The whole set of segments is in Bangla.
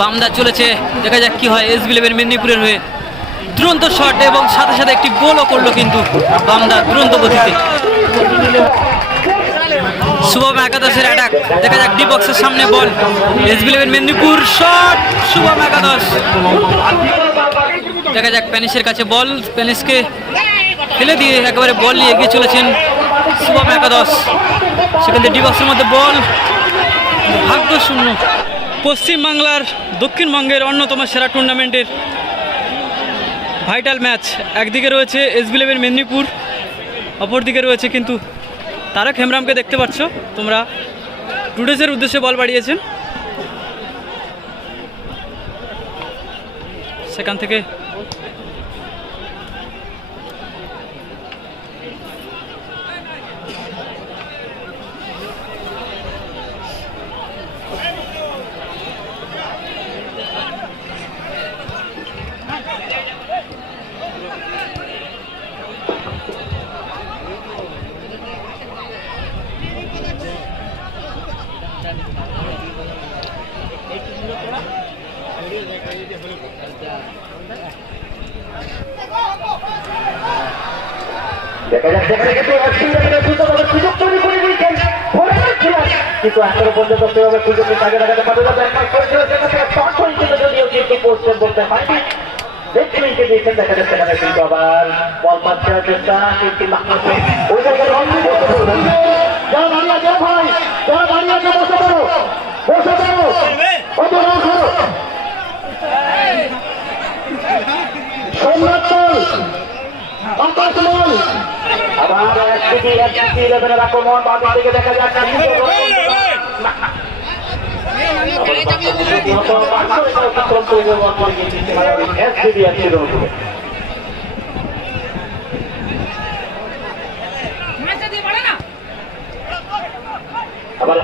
বামদা চলেছে। দেখা যাক কি হয় এস বিলেভেন মেদিনীপুরের হয়ে। দুরন্ত শট এবং সাথে সাথে একটি গোলও করল কিন্তু বামদা দুরন্ত গতিতে। শুভম একাদশের অ্যাটাক দেখা যাক ডি বক্সের সামনে ball S eleven Medinipur shot Shubham একাদশ। দেখা যাক প্যানিসের কাছে বল প্যানিসকে ফেলে দিয়ে একেবারে বল নিয়ে এগিয়ে চলেছেন শুভম একাদশ। সেখান থেকে ডি বক্সের মধ্যে বল ভাগ্য শূন্য। পশ্চিমবাংলার দক্ষিণবঙ্গের অন্যতম সেরা টুর্নামেন্টের ভাইটাল ম্যাচ একদিকে রয়েছে এস বিলেভেন মেদিনীপুর, অপরদিকে রয়েছে কিন্তু তারক হেমরামকে দেখতে পাচ্ছ। তোমরা টুডেসের উদ্দেশ্যে বল বাড়িয়েছেন। সেখান থেকে দেখা যাচ্ছে সুযোগ তৈরি করে দিয়েছেন কিন্তু এখনও পর্যন্ত সেভাবে সুযোগকে কাজে লাগাতে পারে না ব্যাকপাস করেছিল সেখান থেকে শট হয়েছিল যদিও কিন্তু পোস্টে বলতে হয়নি দেখতে দিয়েছেন দেখা যাচ্ছে রং সোমনাথ আবার একদিকে একদিকে ইলেভেনের আক্রমণ বাদ দিকে দেখা যাচ্ছে আবার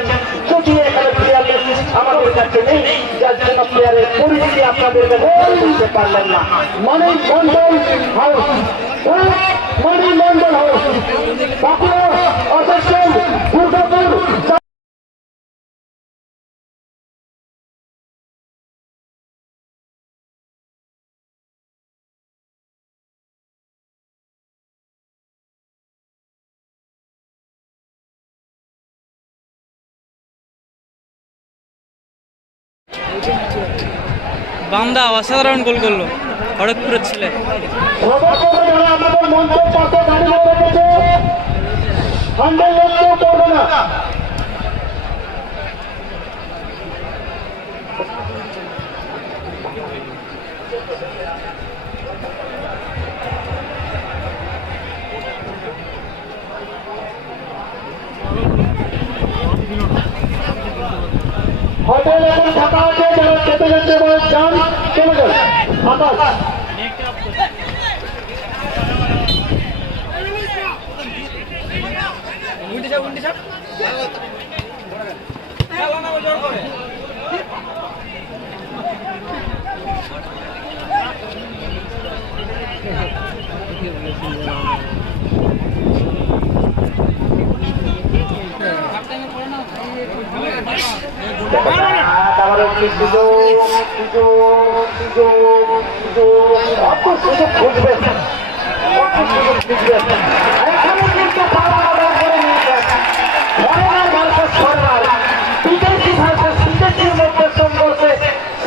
করে নিয়েছেন যদিও এখানে প্লেয়ারের আমাদের কাছে নেই, যার জন্য প্লেয়ারের পরিস্থিতি আপনাদেরকে বলতে পারলেন না। মানে মন্ডল হাউস মানে মন্ডল হাউস বাঁকুড়া অসম দুর্গাপুর বামদা অসাধারণ গোল করল খড়গপুরের ছেলে। আমাদের মঞ্চের পাশে দাঁড়িয়ে রেখেছে হান্ড্রেড কেউ করবে না হোটেল এখন ফাঁকা আছে যারা খেতে চান চলে যান ফাঁকা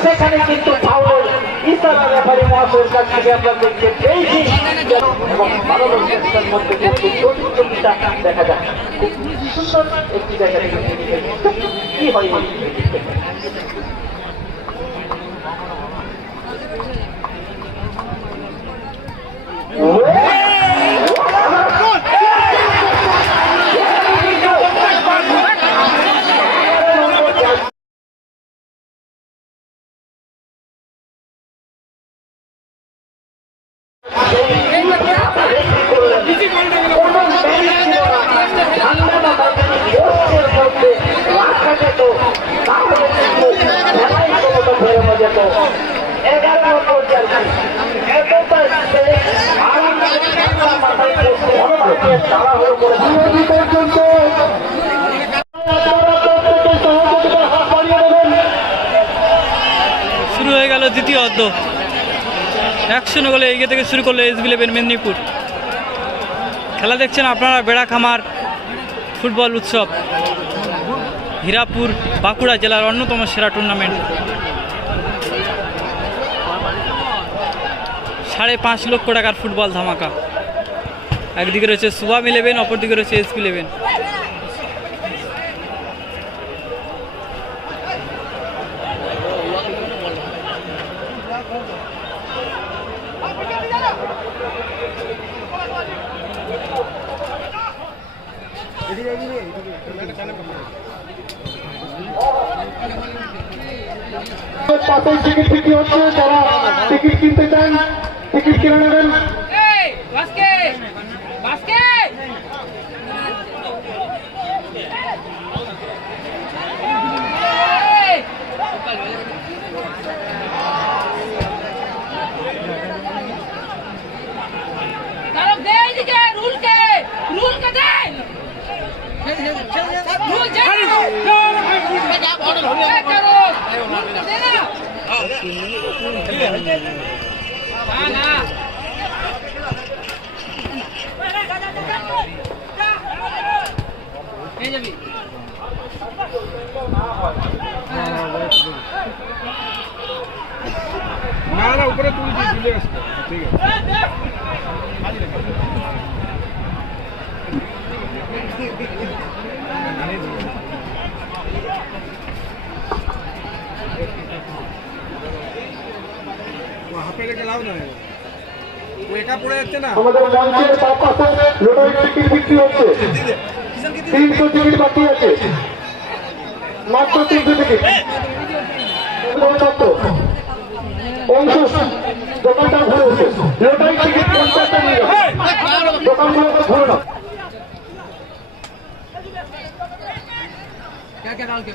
সেখানে কিন্তু ফাউল তারা রেফারি মহাশয়ের কাছ থেকে আমরা দেখতে পেয়েছি এবং লোকের মধ্যে কিন্তু প্রতিযোগিতা দেখা যায় খুব সুন্দর একটি জায়গা থেকে কি হয় শুরু হয়ে গেল দ্বিতীয় অর্ধ। এক শূন্য গোলে এগিয়ে থেকে শুরু করল এস ইলেভেন মেদিনীপুর। খেলা দেখছেন আপনারা, বেড়া খামার ফুটবল উৎসব। হীরাপুর, বাঁকুড়া জেলার অন্যতম সেরা টুর্নামেন্ট সাড়ে পাঁচ লক্ষ টাকার ফুটবল ধামাকা। একদিকে রয়েছে সুবাম ইলেভেন অপরদিকে রয়েছে এসপি ইলেভেন টিকিট বিক্রি হচ্ছে টিকিট কিনতে চান টিকিট কিনে নেবেন। না না উপরে তুলছি ঠিক আছে। একা পড়ে যাচ্ছে না আমাদের মঞ্চের তার পাশে লটারি টিকিট বিক্রি হচ্ছে তিনশো টিকিট বাকি আছে মাত্র তিনশো টিকিট মাত্র অংশ দোকানটা ঘুরে উঠছে লটারি টিকিট পঞ্চাশটা নিয়ে যাবে দোকানগুলোকে ঘুরে নাও क्या क्या डाल के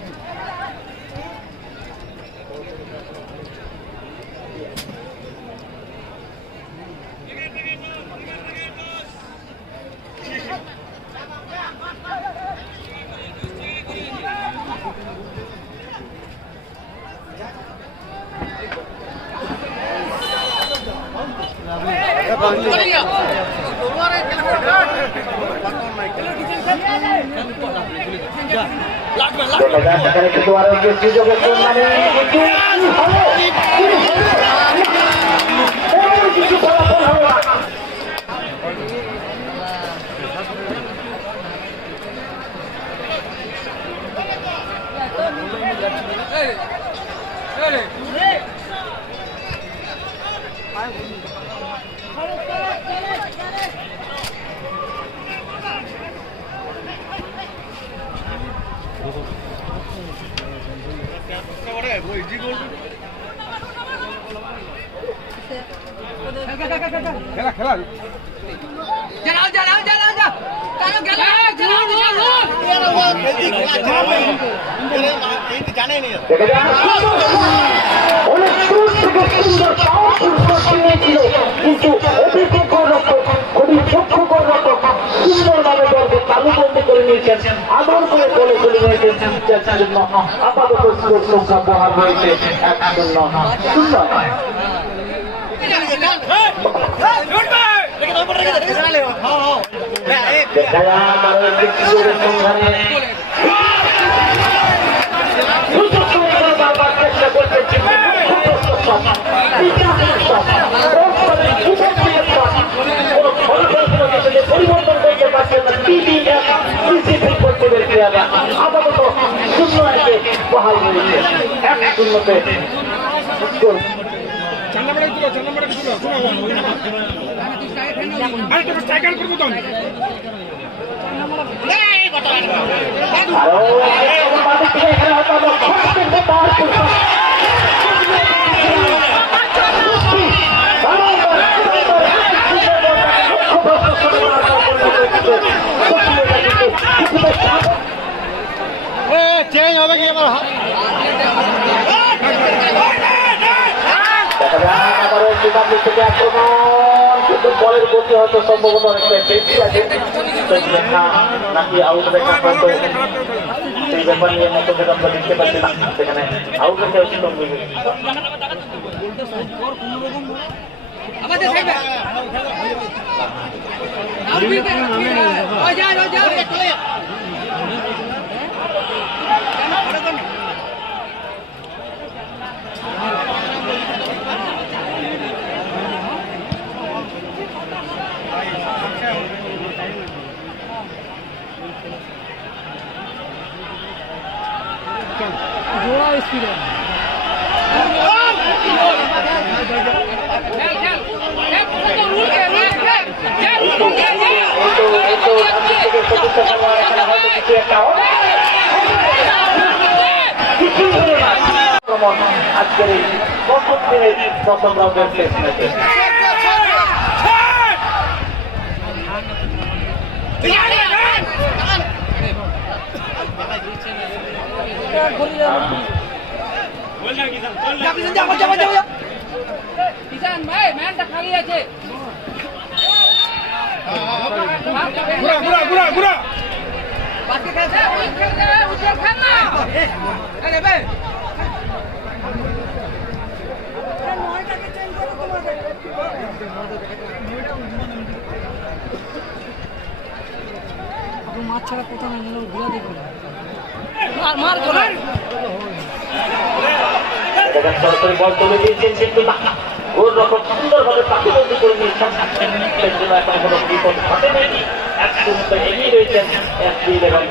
দেখা যাক এখানে কিন্তু আরও একটি সুযোগের সন্ধানে কিন্তু কি হলো? কি চালাও চালাও চালাও যা চালাও চালাও চালাও অনেক দূর থেকে সুন্দর পাওয়ারফুল শট নিয়েছিল কিন্তু অভিজ্ঞ গোলরক্ষক খুবই সূক্ষ্ম গোলরক্ষক সুন্দরভাবে দলকে তালুবন্দি করে নিয়েছেন আদর করে গোলে চলে নিয়েছেন আপাতত সুযোগ সংখ্যা বহাল রয়েছে এক শূন্য শূন্য নয় পরিবর্তন করতে পারছেন না টিডিএফ ডিসিপ্লিন কর্তৃপক্ষের প্লেয়াররা আপাতত শূন্য আরে তুমি স্ট্রাইকার করব তো চেঞ্জ হবে কি আমার দেখা যাক আবারও দিক থেকে আক্রমণ কিন্তু পরের গতি হয়তো সম্ভবত অনেকটা বেশি আছে নাকি আউট দেখা সেই ব্যাপার নিয়ে মতো আমরা দেখতে পাচ্ছি না সেখানে আউট আমাদের সাইডে আউট দিতে ওই যা ওই যা চলে খেল খেল খেল তো রুল কে রুল খেল খেল রুল কে এই তো এই তো সামনে থেকে প্রতিষ্ঠা খেলোয়াড় এখানে হয়তো কিছু একটা হবে কিছুই হলো না আক্রমণ আজকের এই প্রথম দিনের প্রথম রাউন্ডের শেষ ম্যাচে কিষান ভাই ম্যানটা খালি আছে ঘুরা ঘুরা ঘুরা ঘুরা বাকি খেলছে ওই খেলছে উজ্জ্বল খেল না আরে বে মাছ ছাড়া কোথাও না গেলেও ঘুরা দেখবে মার মার করে দেখেন বল তুলে দিয়েছেন কিন্তু না ওর রকম সুন্দরভাবে পাকিবন্দি করে নিয়েছেন। এর জন্য এখন কোনো বিপদ ঘটেনি এক শূন্য এগিয়ে রয়েছেন এক দুই লেভেল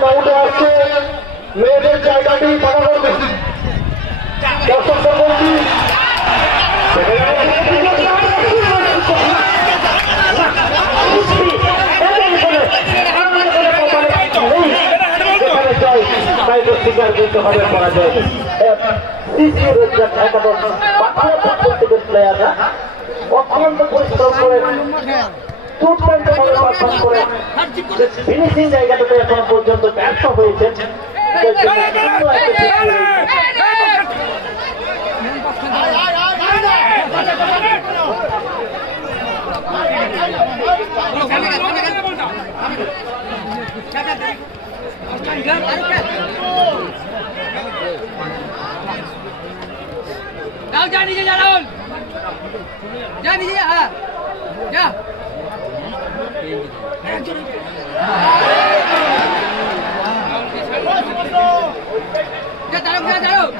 গ্রাউন্ডে আসছে। মেয়েদের জায়গাটি হবে পরাজয়। সিসির একাদশ প্রত্যেকের প্লেয়াররা অত্যন্ত পরিশ্রম করে, দুর্দান্ত ভাবে করে ফিনিশিং জায়গাটাতে এখন পর্যন্ত ব্যর্থ হয়েছে এর জন্য শূন্য একটা victory রয়েছে। যাও যা নিজে যা রাহুল যা নিজে যা হ্যাঁ যা যা তারক যা তারক